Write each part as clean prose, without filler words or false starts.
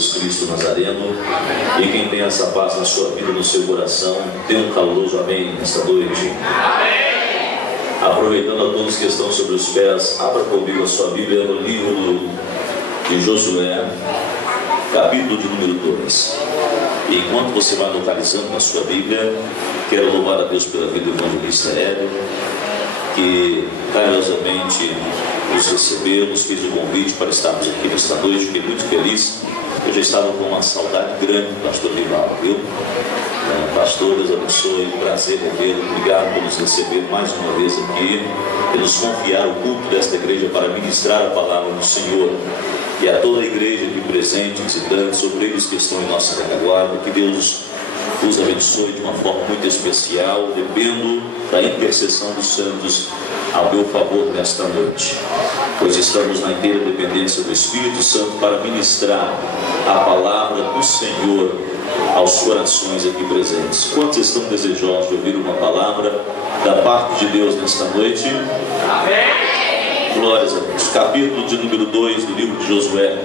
Jesus Cristo Nazareno. E quem tem essa paz na sua vida, no seu coração, dê um caloroso amém nesta noite. Aproveitando a todos que estão sobre os pés, abra comigo a sua Bíblia no livro de Josué, capítulo de número 2. E enquanto você vai localizando na sua Bíblia, quero louvar a Deus pela vida do evangelista Hélio, que carinhosamente nos recebeu, nos fez o convite para estarmos aqui nesta noite. Fiquei muito feliz. Eu já estava com uma saudade grande do pastor Rival, viu? Pastor, Deus abençoe, prazer revê-lo. Obrigado por nos receber mais uma vez aqui e nos confiar o culto desta igreja para ministrar a palavra do Senhor. E a toda a igreja aqui presente, visitantes, obreiros que estão em nossa retaguarda, que Deus os abençoe de uma forma muito especial, dependo da intercessão dos santos ao meu favor nesta noite, pois estamos na inteira dependência do Espírito Santo para ministrar a palavra do Senhor aos corações aqui presentes. Quantos estão desejosos de ouvir uma palavra da parte de Deus nesta noite? Amém! Glórias a Deus. Capítulo de número 2 do livro de Josué.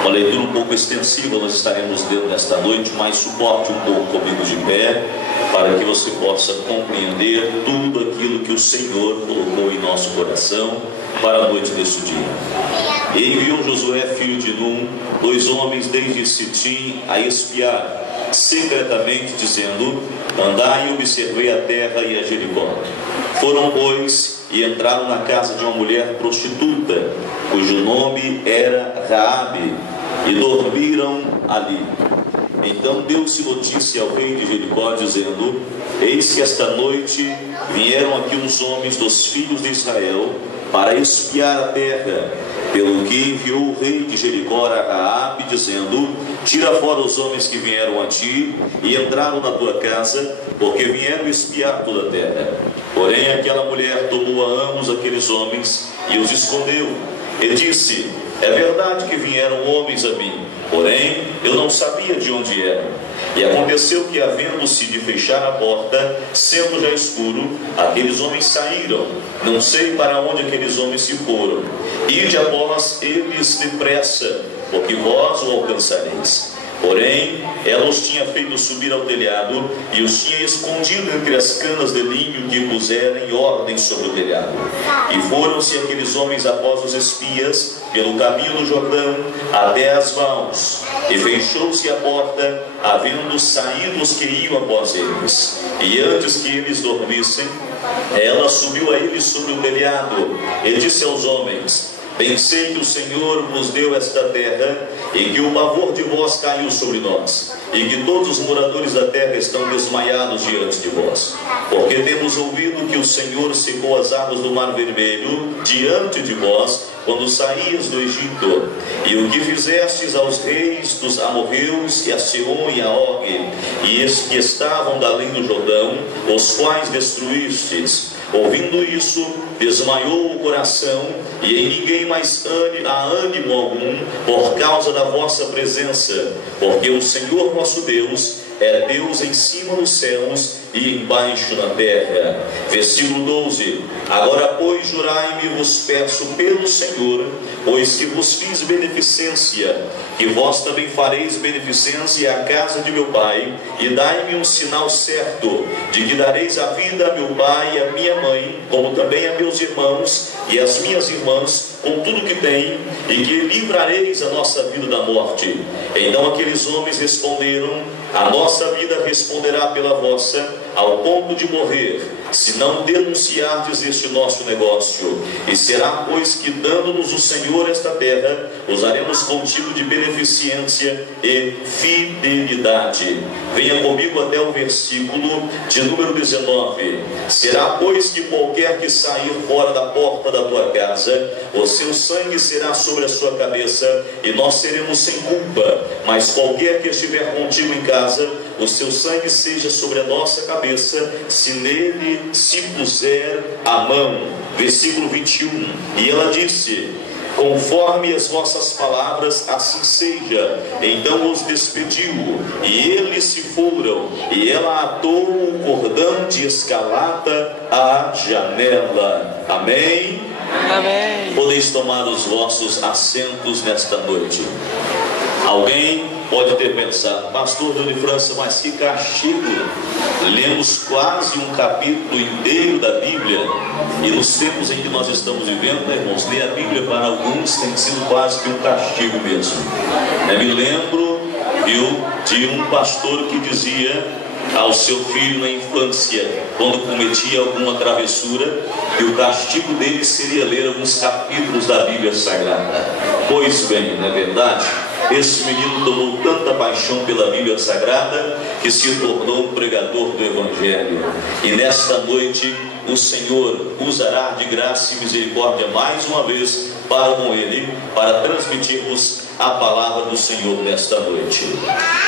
Uma leitura um pouco extensiva nós estaremos lendo nesta noite, mas suporte um pouco comigo de pé, para que você possa compreender tudo aquilo que o Senhor colocou em nosso coração para a noite deste dia. E enviou Josué, filho de Num, 2 homens desde Sitim a espiar secretamente, dizendo: andai e observei a terra e a Jericó. Foram, pois, e entraram na casa de uma mulher prostituta, cujo nome era Raabe, e dormiram ali. Então deu-se notícia ao rei de Jericó, dizendo: eis que esta noite vieram aqui os homens dos filhos de Israel para espiar a terra. Pelo que enviou o rei de Jericó a Raabe, dizendo: tira fora os homens que vieram a ti e entraram na tua casa, porque vieram espiar toda a terra. Porém aquela mulher tomou a ambos aqueles homens e os escondeu. E disse: é verdade que vieram homens a mim, porém eu não sabia de onde eram. E aconteceu que, havendo-se de fechar a porta, sendo já escuro, aqueles homens saíram. Não sei para onde aqueles homens se foram. Ide após eles depressa, porque vós o alcançareis. Porém, ela os tinha feito subir ao telhado e os tinha escondido entre as canas de linho que puseram em ordem sobre o telhado. E foram-se aqueles homens após os espias pelo caminho do Jordão até as Vãos. E fechou-se a porta, havendo saído os que iam após eles. E antes que eles dormissem, ela subiu a eles sobre o telhado e disse aos homens: bem sei que o Senhor vos deu esta terra, e que o pavor de vós caiu sobre nós, e que todos os moradores da terra estão desmaiados diante de vós. Porque temos ouvido que o Senhor secou as águas do Mar Vermelho diante de vós, quando saías do Egito, e o que fizestes aos reis dos amorreus, e a Sihon e a Og, e os que estavam da além do Jordão, os quais destruístes. Ouvindo isso, desmaiou o coração, e em ninguém mais há ânimo algum, por causa da vossa presença, porque o Senhor vosso Deus é Deus em cima nos céus e embaixo na terra. Versículo 12. Agora, pois, jurai-me, vos peço pelo Senhor, pois que vos fiz beneficência, que vós também fareis beneficência à casa de meu pai, e dai-me um sinal certo, de que dareis a vida a meu pai e a minha mãe, como também a meus irmãos e as minhas irmãs, com tudo que tem, e que livrareis a nossa vida da morte. Então aqueles homens responderam: a nossa vida responderá pela vossa, ao ponto de morrer, se não denunciardes este nosso negócio. E será, pois, que dando-nos o Senhor esta terra, usaremos contigo de beneficência e fidelidade. Venha comigo até o versículo de número 19. Será, pois, que qualquer que sair fora da porta da tua casa, o seu sangue será sobre a sua cabeça, e nós seremos sem culpa. Mas qualquer que estiver contigo em casa, o seu sangue seja sobre a nossa cabeça, se nele se puser a mão. Versículo 21. E ela disse: conforme as vossas palavras, assim seja. Então os despediu, e eles se foram, e ela atou o cordão de escarlata à janela. Amém? Amém. Podeis tomar os vossos assentos nesta noite. Alguém pode ter pensado: pastor Johnny França, mas que castigo! Lemos quase um capítulo inteiro da Bíblia, e nos tempos em que nós estamos vivendo, né, irmãos, ler a Bíblia para alguns tem sido quase que um castigo mesmo. Me lembro, de um pastor que dizia ao seu filho na infância, quando cometia alguma travessura, que o castigo dele seria ler alguns capítulos da Bíblia Sagrada. Pois bem, não é verdade? Esse menino tomou tanta paixão pela Bíblia Sagrada que se tornou um pregador do Evangelho. E nesta noite o Senhor usará de graça e misericórdia mais uma vez para com ele, para transmitirmos a palavra do Senhor nesta noite.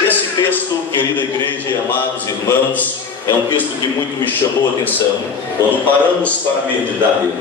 Esse texto, querida igreja e amados irmãos, é um texto que muito me chamou a atenção quando paramos para meditar nele.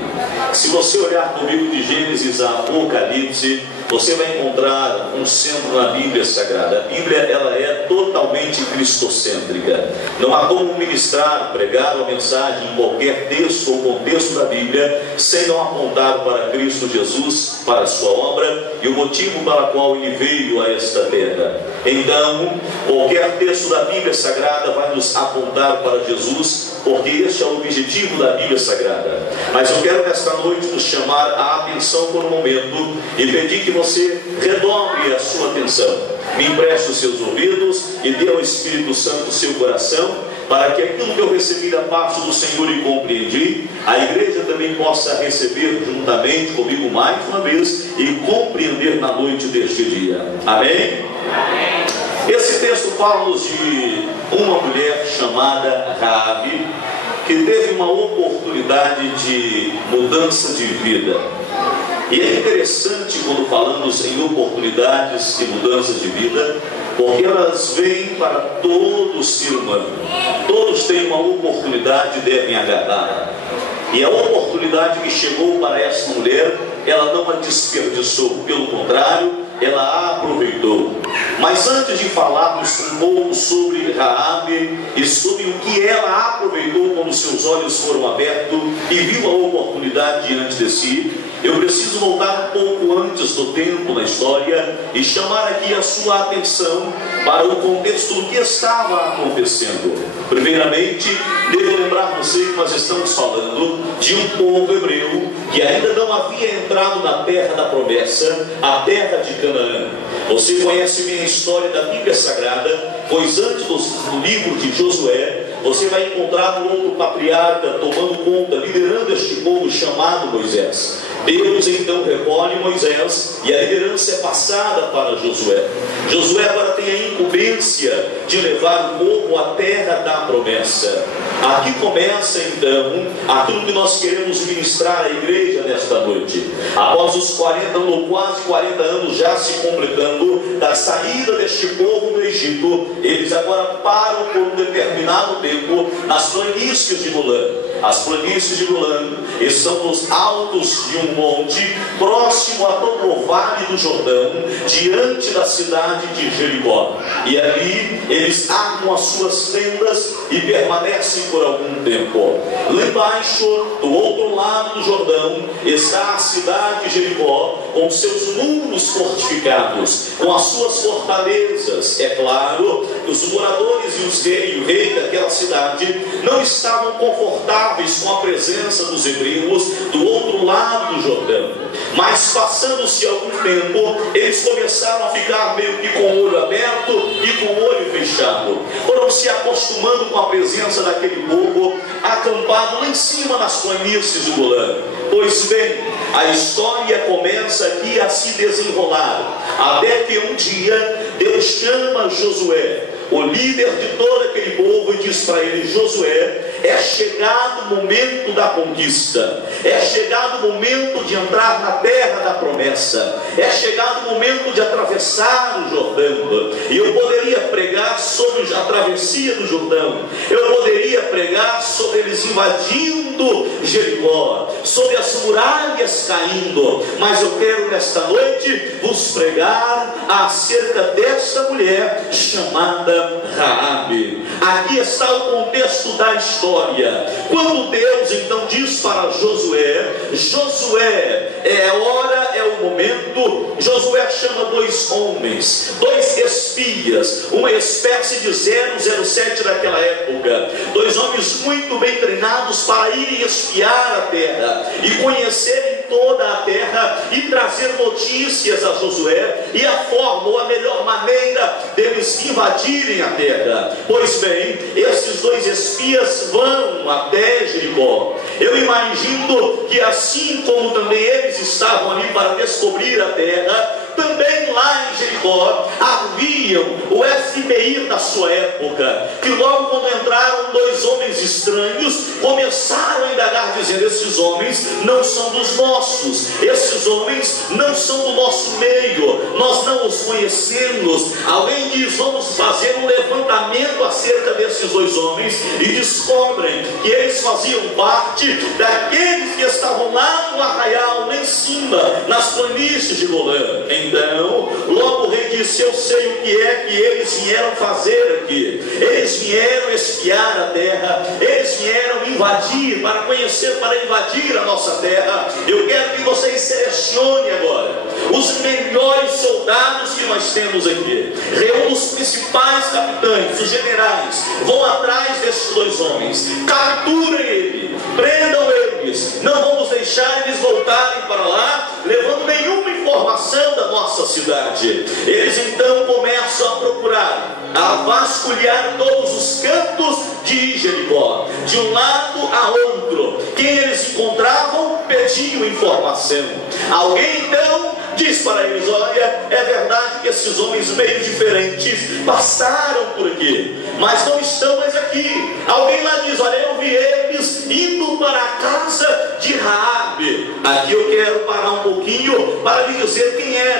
Se você olhar comigo de Gênesis a Apocalipse, você vai encontrar um centro na Bíblia Sagrada. A Bíblia, ela é totalmente cristocêntrica. Não há como ministrar, pregar uma mensagem em qualquer texto ou contexto da Bíblia sem não apontar para Cristo Jesus, para a sua obra e o motivo para o qual ele veio a esta terra. Então, qualquer texto da Bíblia Sagrada vai nos apontar para Jesus, porque este é o objetivo da Bíblia Sagrada. Mas eu quero nesta noite nos chamar a atenção por um momento e pedir que você redobre a sua atenção, me empreste os seus ouvidos e dê ao Espírito Santo o seu coração, para que aquilo que eu recebi da parte do Senhor e compreendi, a igreja também possa receber juntamente comigo mais uma vez e compreender na noite deste dia. Amém? Amém. Esse texto fala-nos de uma mulher chamada Raabe, que teve uma oportunidade de mudança de vida. E é interessante quando falamos em oportunidades e mudanças de vida, porque elas vêm para todo ser humano. Todos têm uma oportunidade e devem agarrar. E a oportunidade que chegou para essa mulher, ela não a desperdiçou, pelo contrário, ela a aproveitou. Mas antes de falarmos um pouco sobre Raabe e sobre o que ela aproveitou quando seus olhos foram abertos e viu a oportunidade diante de si, eu preciso voltar um pouco antes do tempo na história e chamar aqui a sua atenção para o contexto do que estava acontecendo. Primeiramente, devo lembrar você que nós estamos falando de um povo hebreu que ainda não havia entrado na terra da promessa, a terra de Canaã. Você conhece bem a história da Bíblia Sagrada, pois antes do livro de Josué, você vai encontrar um outro patriarca tomando conta, liderando este povo chamado Moisés. Deus então recolhe Moisés e a liderança é passada para Josué. Josué agora tem a incumbência de levar o povo à terra da promessa. Aqui começa então aquilo que nós queremos ministrar à igreja nesta noite. Após os 40 ou quase 40 anos já se completando da saída deste povo do Egito, eles agora param por um determinado tempo nas planícies de Golã. As planícies de Golã estão nos altos de um monte, próximo a todo o vale do Jordão, diante da cidade de Jericó. E ali eles armam as suas tendas e permanecem por algum tempo. Lá embaixo, do outro lado do Jordão, está a cidade de Jericó, com seus muros fortificados, com as suas fortalezas. É claro que os moradores e o rei daquela cidade não estavam confortáveis com a presença dos hebreus do outro lado do Jordão. Mas passando-se algum tempo, eles começaram a ficar meio que com o olho aberto e com o olho fechado. Foram se acostumando com a presença daquele povo acampado lá em cima nas planícies de Golã. Pois bem, a história começa aqui a se desenrolar, até que um dia Deus chama Josué, o líder de todo aquele povo, e diz para ele: Josué, é chegado o momento da conquista, é chegado o momento de entrar na terra da promessa, é chegado o momento de atravessar o Jordão. E eu poderia pregar sobre a travessia do Jordão, eu poderia pregar sobre eles invadindo Jericó, sobre as muralhas caindo, mas eu quero nesta noite vos pregar acerca desta mulher chamada Raabe. A Aqui está o contexto da história. Quando Deus então diz para Josué, é a hora, é o momento. Josué chama 2 homens, 2 espias, uma espécie de 007 daquela época, 2 homens muito bem treinados para irem espiar a terra e conhecerem toda a terra e trazer notícias a Josué e a forma ou a melhor maneira deles invadirem a terra. Pois bem, esses 2 espias vão até Jericó. Eu imagino que assim como também eles estavam ali para descobrir a terra, também lá em Jericó haviam o FBI da sua época, que logo quando entraram 2 homens estranhos, começaram a indagar, dizendo: esses homens não são dos nossos, esses homens não são do nosso meio, nós não os conhecemos. Alguém diz: vamos fazer um levantamento acerca desses 2 homens, e descobrem que eles faziam parte daqueles que estavam lá no arraial, lá em cima, nas planícies de Golã. Então, logo o rei disse: eu sei o que é que eles vieram fazer aqui. Eles vieram espiar a terra, eles vieram invadir, para conhecer, para invadir a nossa terra. Eu quero que vocês selecionem agora os melhores soldados que nós temos aqui. Reúna os principais capitães, os generais, vão atrás desses 2 homens, capturem ele, prendam eles, não vamos deixar eles voltarem para lá levando nenhuma informação da nossa cidade. Eles então começam a procurar, a vasculhar todos os cantos de Jericó, de um lado a outro. Quem eles encontravam pediam informação. Alguém então diz para eles: olha, é verdade que esses homens meio diferentes passaram por aqui, mas não estão mais aqui. Alguém lá diz: olha, eu vi eles indo para a casa de Raabe. Aqui eu quero parar um pouquinho para lhe dizer quem era